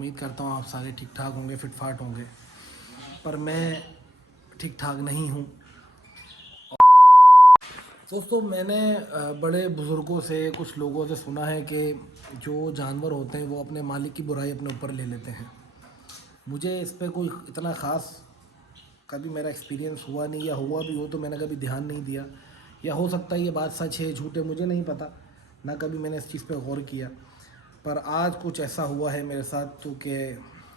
उम्मीद करता हूँ आप सारे ठीक ठाक होंगे, फिट फाट होंगे, पर मैं ठीक ठाक नहीं हूँ। दोस्तों, मैंने बड़े बुज़ुर्गों से, कुछ लोगों से सुना है कि जो जानवर होते हैं वो अपने मालिक की बुराई अपने ऊपर ले लेते हैं। मुझे इस पे कोई इतना ख़ास कभी मेरा एक्सपीरियंस हुआ नहीं, या हुआ भी हो तो मैंने कभी ध्यान नहीं दिया, या हो सकता है ये बात सच है झूठ है, मुझे नहीं पता। ना कभी मैंने इस चीज़ पे गौर किया, पर आज कुछ ऐसा हुआ है मेरे साथ तो कि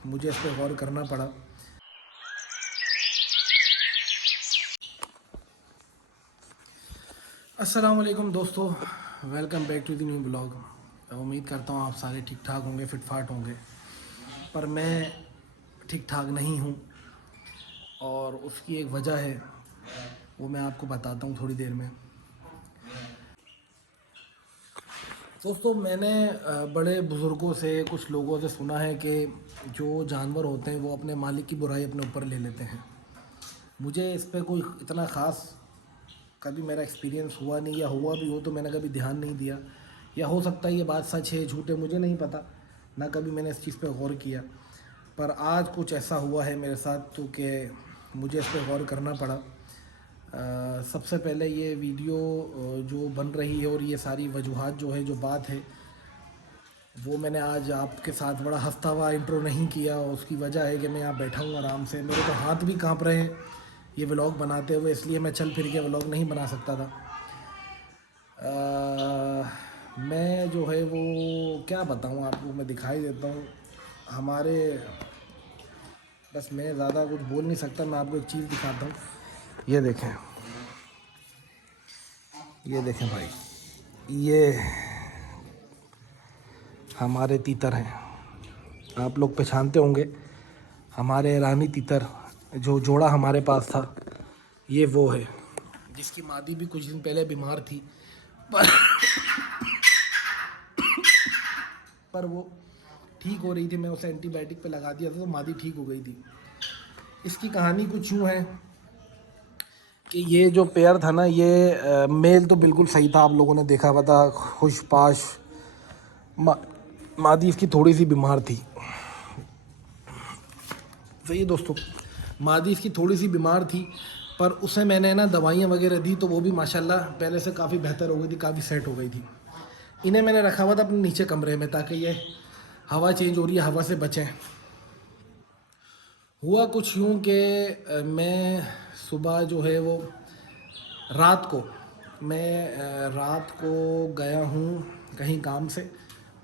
मुझे इस पे गौर करना पड़ा। अस्सलाम वालेकुम दोस्तों, welcome back to the new blog. उम्मीद करता हूँ आप सारे ठीक ठाक होंगे, फिट फाट होंगे, पर मैं ठीक ठाक नहीं हूँ। और उसकी एक वजह है, वो मैं आपको बताता हूँ थोड़ी देर में। दोस्तों, मैंने बड़े बुज़ुर्गों से, कुछ लोगों से सुना है कि जो जानवर होते हैं वो अपने मालिक की बुराई अपने ऊपर ले लेते हैं। मुझे इस पे कोई इतना ख़ास कभी मेरा एक्सपीरियंस हुआ नहीं, या हुआ भी हो तो मैंने कभी ध्यान नहीं दिया, या हो सकता है ये बात सच है झूठ है, मुझे नहीं पता। ना कभी मैंने इस चीज़ पे गौर किया, पर आज कुछ ऐसा हुआ है मेरे साथ तो कि मुझे इस पे गौर करना पड़ा। सबसे पहले ये वीडियो जो बन रही है और ये सारी वजूहात जो है, जो बात है, वो मैंने आज आपके साथ बड़ा हँसता हुआ इंट्रो नहीं किया। उसकी वजह है कि मैं यहाँ बैठा हूँ आराम से, मेरे तो हाथ भी काँप रहे हैं ये व्लॉग बनाते हुए, इसलिए मैं चल फिर के व्लॉग नहीं बना सकता था। मैं जो है वो क्या बताऊँ आपको, मैं दिखाई देता हूँ हमारे, बस मैं ज़्यादा कुछ बोल नहीं सकता। मैं आपको एक चीज़ दिखाता हूँ, ये देखें, ये देखें भाई, ये हमारे तीतर हैं। आप लोग पहचानते होंगे हमारे रानी तीतर, जो जोड़ा हमारे पास था, ये वो है जिसकी मादी भी कुछ दिन पहले बीमार थी, पर वो ठीक हो रही थी। मैं उसे एंटीबायोटिक पे लगा दिया था तो मादी ठीक हो गई थी। इसकी कहानी कुछ यूँ है कि ये जो पेयर था ना, ये मेल तो बिल्कुल सही था, आप लोगों ने देखा हुआ था, खुश पाश। मादी इसकी थोड़ी सी बीमार थी। सही है दोस्तों, मादी इसकी थोड़ी सी बीमार थी, पर उसे मैंने ना दवाइयाँ वगैरह दी तो वो भी माशाल्लाह पहले से काफ़ी बेहतर हो गई थी, काफ़ी सेट हो गई थी। इन्हें मैंने रखा हुआ था अपने नीचे कमरे में, ताकि ये हवा चेंज हो रही है, हवा से बचें। हुआ कुछ यूँ कि मैं सुबह जो है वो रात को रात को गया हूँ कहीं काम से।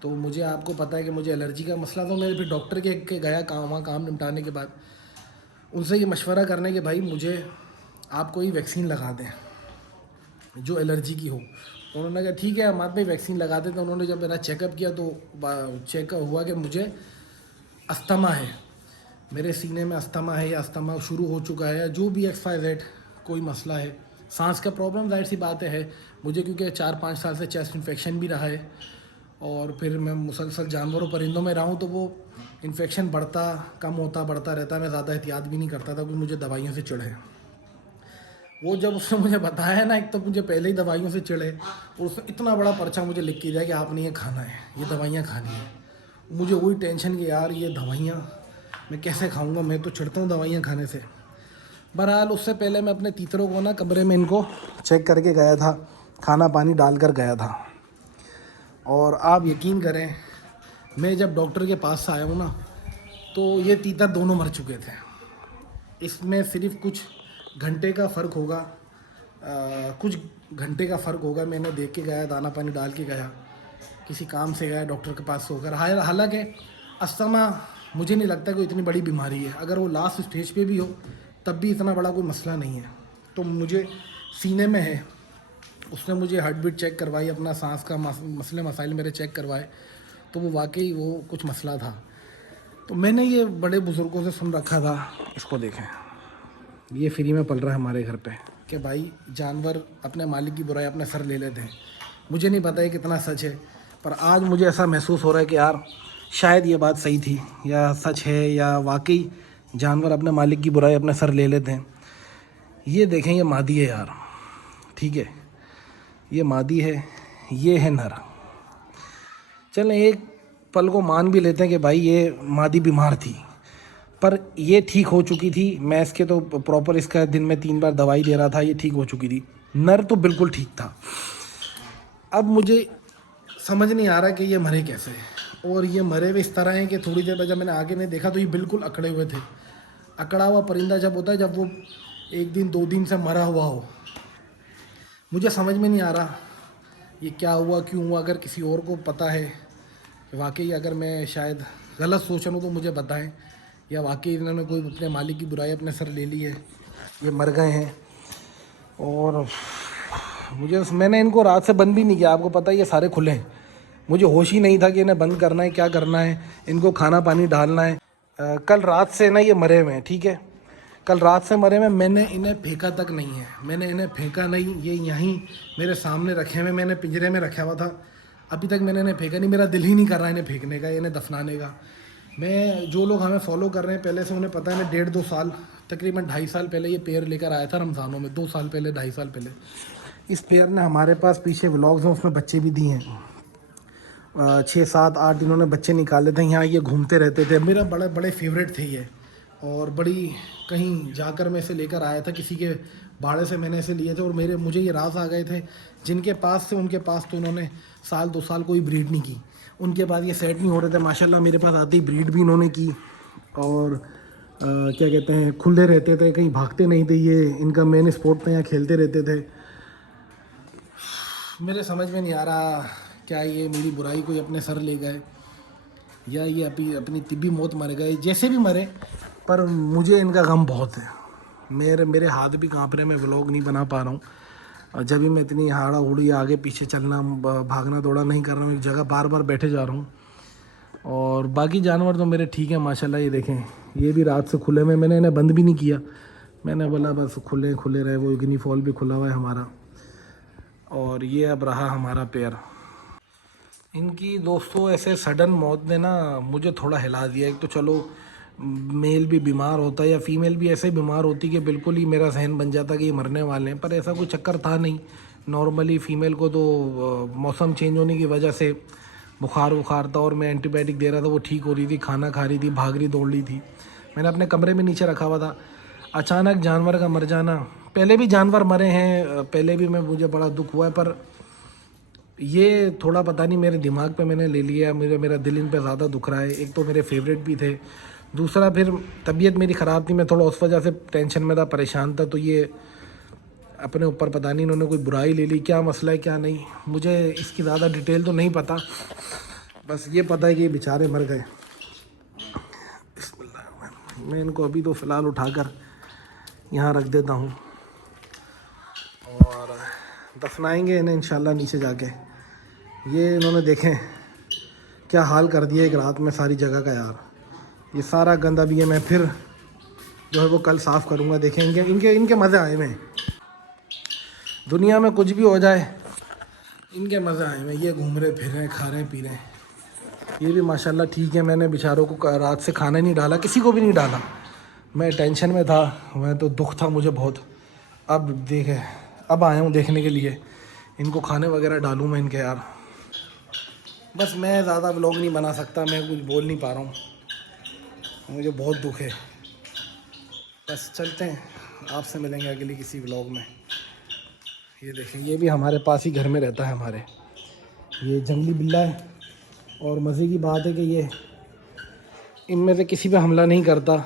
तो मुझे, आपको पता है कि मुझे एलर्जी का मसला, तो मैं फिर डॉक्टर के गया वहाँ काम निपटाने के बाद उनसे ये मशवरा करने के भाई मुझे आप कोई वैक्सीन लगा दें जो एलर्जी की हो। उन्होंने कहा ठीक है हम आप पे वैक्सीन लगा देते। उन्होंने जब मेरा चेकअप किया तो चेकअप हुआ कि मुझे अस्थमा है, मेरे सीने में अस्थमा है, या अस्थमा शुरू हो चुका है, या जो भी XYZ कोई मसला है। सांस का प्रॉब्लम जाहिर सी बात है मुझे, क्योंकि 4-5 साल से चेस्ट इन्फेक्शन भी रहा है, और फिर मैं मुसलसल जानवरों परिंदों में रहा हूँ तो वो इन्फेक्शन बढ़ता कम होता बढ़ता रहता है। मैं ज़्यादा एहतियात भी नहीं करता था क्योंकि मुझे दवाइयों से चिढ़ है। वो जब उसने मुझे बताया ना, एक तो मुझे पहले ही दवाइयों से चिढ़ है, और उसने इतना बड़ा पर्चा मुझे लिख के दिया कि आपने ये खाना है, ये दवाइयाँ खानी है। मुझे वही टेंशन कि यार ये दवाइयाँ मैं कैसे खाऊंगा, मैं तो चिढ़ता हूँ दवाइयाँ खाने से। बहरहाल उससे पहले मैं अपने तीतरों को ना कमरे में इनको चेक करके गया था, खाना पानी डाल कर गया था। और आप यकीन करें, मैं जब डॉक्टर के पास से आया हूँ ना, तो ये तीतर दोनों मर चुके थे। इसमें सिर्फ कुछ घंटे का फ़र्क होगा, कुछ घंटे का फ़र्क होगा। मैंने देख के गया, दाना पानी डाल के गया, किसी काम से गया, डॉक्टर के पास से होकर। हालांकि अस्थमा मुझे नहीं लगता कोई इतनी बड़ी बीमारी है, अगर वो लास्ट स्टेज पे भी हो तब भी इतना बड़ा कोई मसला नहीं है। तो मुझे सीने में है, उसने मुझे हार्ट बीट चेक करवाई, अपना सांस का मसले मसाइल मेरे चेक करवाए, तो वो वाकई वो कुछ मसला था। तो मैंने ये बड़े बुज़ुर्गों से सुन रखा था। इसको देखें, ये फ्री में पल रहा है हमारे घर पे कि भाई जानवर अपने मालिक की बुराई अपने सर ले लेते हैं। मुझे नहीं पता ये कितना सच है, पर आज मुझे ऐसा महसूस हो रहा है कि यार शायद ये बात सही थी, या सच है, या वाकई जानवर अपने मालिक की बुराई अपने सर ले लेते हैं। ये देखें, ये मादी है यार, ठीक है, ये मादी है, ये है नर। चलें, एक पल को मान भी लेते हैं कि भाई ये मादी बीमार थी, पर ये ठीक हो चुकी थी। मैं इसके तो प्रॉपर इसका दिन में 3 बार दवाई दे रहा था, ये ठीक हो चुकी थी। नर तो बिल्कुल ठीक था। अब मुझे समझ नहीं आ रहा कि ये मरे कैसे, और ये मरे हुए इस तरह हैं कि थोड़ी देर बाद जब मैंने आगे नहीं देखा तो ये बिल्कुल अकड़े हुए थे। अकड़ा हुआ परिंदा जब होता है, जब वो 1 दिन 2 दिन से मरा हुआ हो। मुझे समझ में नहीं आ रहा ये क्या हुआ, क्यों हुआ। अगर किसी और को पता है कि वाकई, अगर मैं शायद गलत सोच रहा हूँ तो मुझे बताएं, या वाकई इन्होंने कोई अपने मालिक की बुराई अपने सर ले ली है, ये मर गए हैं। और मैंने इनको रात से बंद भी नहीं किया, आपको पता है ये सारे खुले हैं। मुझे होश ही नहीं था कि इन्हें बंद करना है, क्या करना है, इनको खाना पानी डालना है। कल रात से ना ये मरे हुए हैं, ठीक है, कल रात से मरे हुए। मैंने इन्हें फेंका तक नहीं है, मैंने इन्हें फेंका नहीं, ये यहीं मेरे सामने रखे हुए, मैंने पिंजरे में रखा हुआ था। अभी तक मैंने इन्हें फेंका नहीं, मेरा दिल ही नहीं कर रहा इन्हें फेंकने का, इन्हें दफनाने का। मैं, जो लोग हमें फॉलो कर रहे हैं पहले से, उन्हें पता है मैं 1.5-2 साल, तकरीबन 2.5 साल पहले ये पेयर लेकर आया था रमज़ानों में, 2 साल पहले, 2.5 साल पहले। इस पेयर ने हमारे पास पीछे व्लॉग्स हैं, उसमें बच्चे भी दिए हैं। 6-7-8 दिनों ने बच्चे निकाले थे। यहाँ ये घूमते रहते थे, मेरा बड़े बड़े फेवरेट थे ये। और बड़ी, कहीं जाकर मैं इसे लेकर आया था, किसी के भाड़े से मैंने इसे लिए थे, और मुझे ये राज आ गए थे जिनके पास से, उनके पास तो उन्होंने 1-2 साल कोई ब्रीड नहीं की, उनके बाद ये सेट नहीं हो रहे थे। माशाल्लाह मेरे पास आते ही ब्रीड भी इन्होंने की, और क्या कहते हैं, खुले रहते थे, कहीं भागते नहीं थे। ये इनका मेन स्पोर्ट था, यहाँ खेलते रहते थे। मेरे समझ में नहीं आ रहा क्या ये मेरी बुराई कोई अपने सर ले गए, या ये अपनी तिब्बी मौत मर गए, जैसे भी मरे, पर मुझे इनका गम बहुत है। मेरे हाथ भी काँप रहे हैं, मैं व्लॉग नहीं बना पा रहा हूँ। और जब भी मैं इतनी हाड़ा उड़ी आगे पीछे चलना, भागना दौड़ा नहीं कर रहा हूँ, एक जगह बार बार बैठे जा रहा हूँ। और बाकी जानवर तो मेरे ठीक है माशाल्लाह। ये देखें, ये भी रात से खुले में, मैंने इन्हें बंद भी नहीं किया, मैंने बोला बस खुले खुले रहे। वो गिनी फॉल भी खुला हुआ है हमारा, और ये अब रहा हमारा पेयर। इनकी दोस्तों ऐसे सडन मौत ने ना मुझे थोड़ा हिला दिया। एक तो चलो मेल भी बीमार होता है या फीमेल भी ऐसे बीमार होती कि बिल्कुल ही मेरा जहन बन जाता कि ये मरने वाले हैं, पर ऐसा कोई चक्कर था नहीं। नॉर्मली फ़ीमेल को तो मौसम चेंज होने की वजह से बुखार था, और मैं एंटीबायोटिक दे रहा था, वो ठीक हो रही थी, खाना खा रही थी, भाग रही दौड़ रही थी। मैंने अपने कमरे में नीचे रखा हुआ था। अचानक जानवर का मर जाना, पहले भी जानवर मरे हैं, पहले भी मुझे बड़ा दुख हुआ है, पर ये थोड़ा पता नहीं मेरे दिमाग पे मैंने ले लिया। मेरा दिल इन पे ज़्यादा दुख रहा है। एक तो मेरे फेवरेट भी थे, दूसरा फिर तबीयत मेरी ख़राब थी, मैं थोड़ा उस वजह से टेंशन में था, परेशान था। तो ये अपने ऊपर पता नहीं इन्होंने कोई बुराई ले ली, क्या मसला है क्या नहीं, मुझे इसकी ज़्यादा डिटेल तो नहीं पता। बस ये पता है कि ये बेचारे मर गए। बिस्मिल्लाह। मैं इनको अभी तो फ़िलहाल उठाकर यहाँ रख देता हूँ, और दफनाएंगे इन्हें इंशाल्लाह नीचे जाके। ये इन्होंने देखें क्या हाल कर दिया एक रात में सारी जगह का यार। ये सारा गंदा भी है, मैं फिर जो है वो कल साफ़ करूँगा। देखें इनके मज़े आए हुए हैं। दुनिया में कुछ भी हो जाए, इनके मज़े आए हुए हैं। ये घूम रहे फिर रहे, खा रहे पी रहे हैं। ये भी माशाल्लाह ठीक है। मैंने बेचारों को रात से खाना नहीं डाला, किसी को भी नहीं डाला, मैं टेंशन में था, मैं तो दुख था मुझे बहुत। अब आया हूँ देखने के लिए, इनको खाने वगैरह डालूँ मैं इनके यार। बस मैं ज़्यादा व्लॉग नहीं बना सकता, मैं कुछ बोल नहीं पा रहा हूँ, मुझे बहुत दुख है। बस चलते हैं, आपसे मिलेंगे अगली किसी व्लॉग में। ये देखें, ये भी हमारे पास ही घर में रहता है हमारे, ये जंगली बिल्ला है। और मज़े की बात है कि ये इनमें से किसी पे हमला नहीं करता,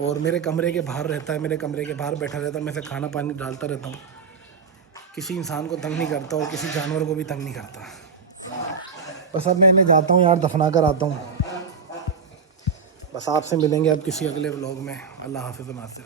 और मेरे कमरे के बाहर रहता है, मेरे कमरे के बाहर बैठा रहता है। मैं इसे खाना पानी डालता रहता हूँ, किसी इंसान को तंग नहीं करता और किसी जानवर को भी तंग नहीं करता। बस अब मैं इन्हें जाता हूँ यार, दफना कर आता हूँ। बस आपसे मिलेंगे अब किसी अगले व्लॉग में। अल्लाह हाफ़िज़ नासिर।